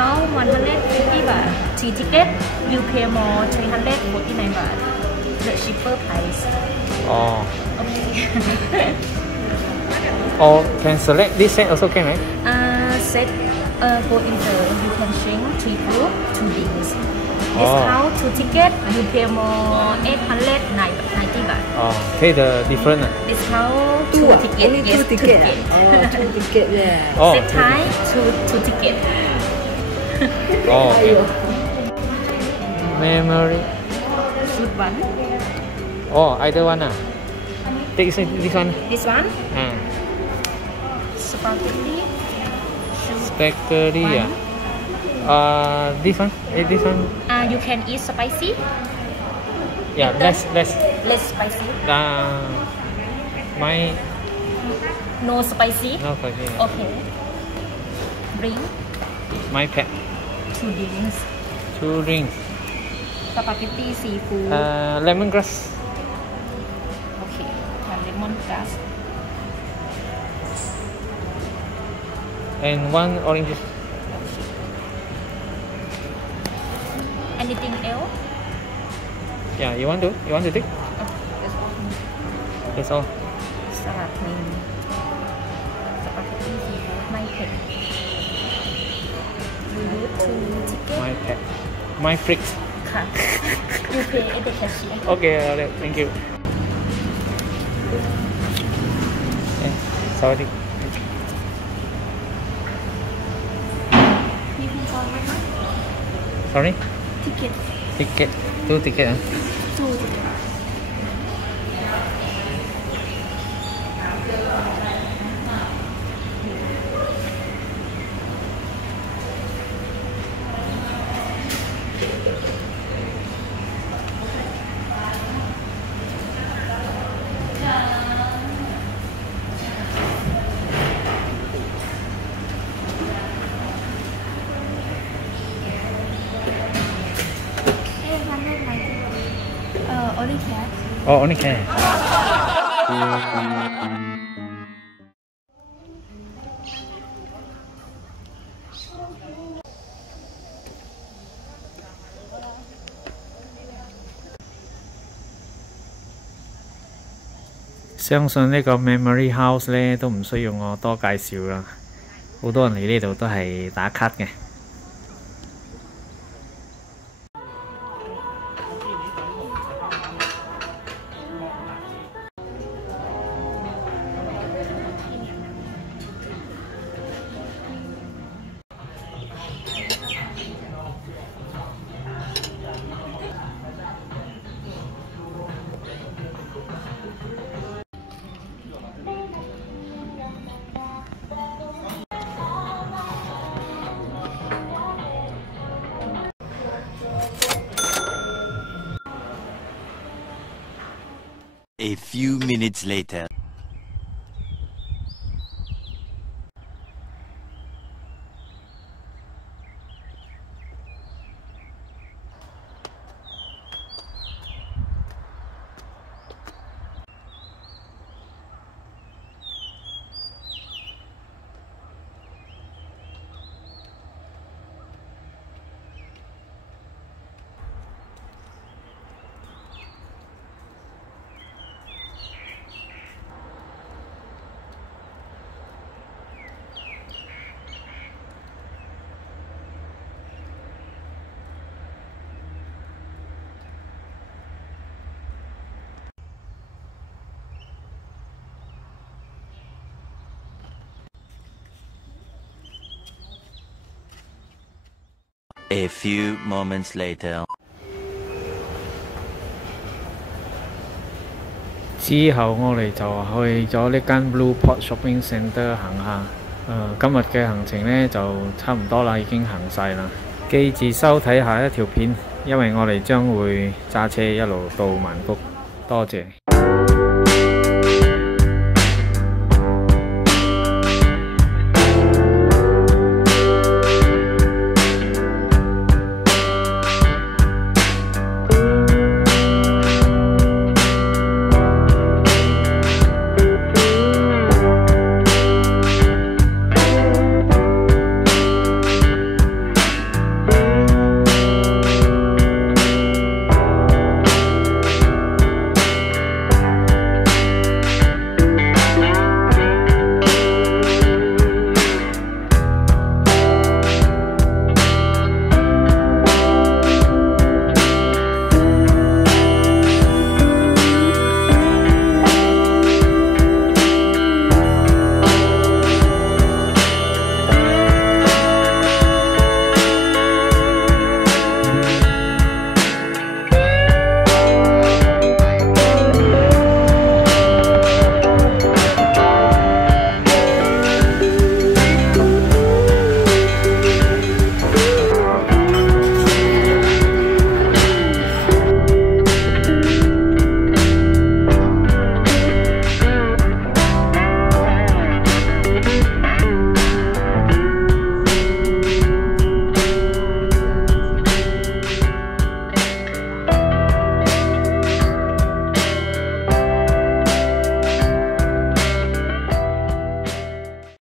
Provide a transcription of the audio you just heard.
discount 150 baht. 3 ticket, you pay more 349 baht. The cheaper price. Oh. Okay. Or can select this set also can, right? Set go enter. You can change 3 group, 2 drinks. Discount 2 ticket, you pay more 890 baht. Oh, okay, the different. Discount 2 ticket. Only Yes, 2 ticket. Oh, 2 ticket, yeah. Oh, Set time 2 ticket. Oh, okay. Memory. Shoot one. Oh, either one ah. Take this one. This one. Ah. Spaghetti. Spaghetti ah. This one. This one. You can eat spicy. Yeah, less. Less spicy. My. No spicy. No spicy. Okay. Drink. My pet. 2 drinks. 2 drinks. Spaghetti seafood. Lemongrass. Okay. Lemongrass. And 1 orange juice. Anything else? Yeah, you want to take? That's all. Salad main. Spaghetti seafood. My pet. You do 2 ticket. My pet. My freaks. You pay at the cashier. Okay, thank you. Sorry. Sorry? Ticket. Ticket. 2 ticket ah? 2 ticket. Only cash. Oh, only can.相信呢個 Memory House 咧都唔需要我多介紹啦，好多人嚟呢度都係打卡嘅。A few minutes later. A few moments later. 之後我哋就去咗呢間 Blue Pot Shopping Centre 行下。今日嘅行程呢就差唔多啦，已經行晒啦。記住收睇下一條片，因為我哋將會揸車一路到曼谷。多謝。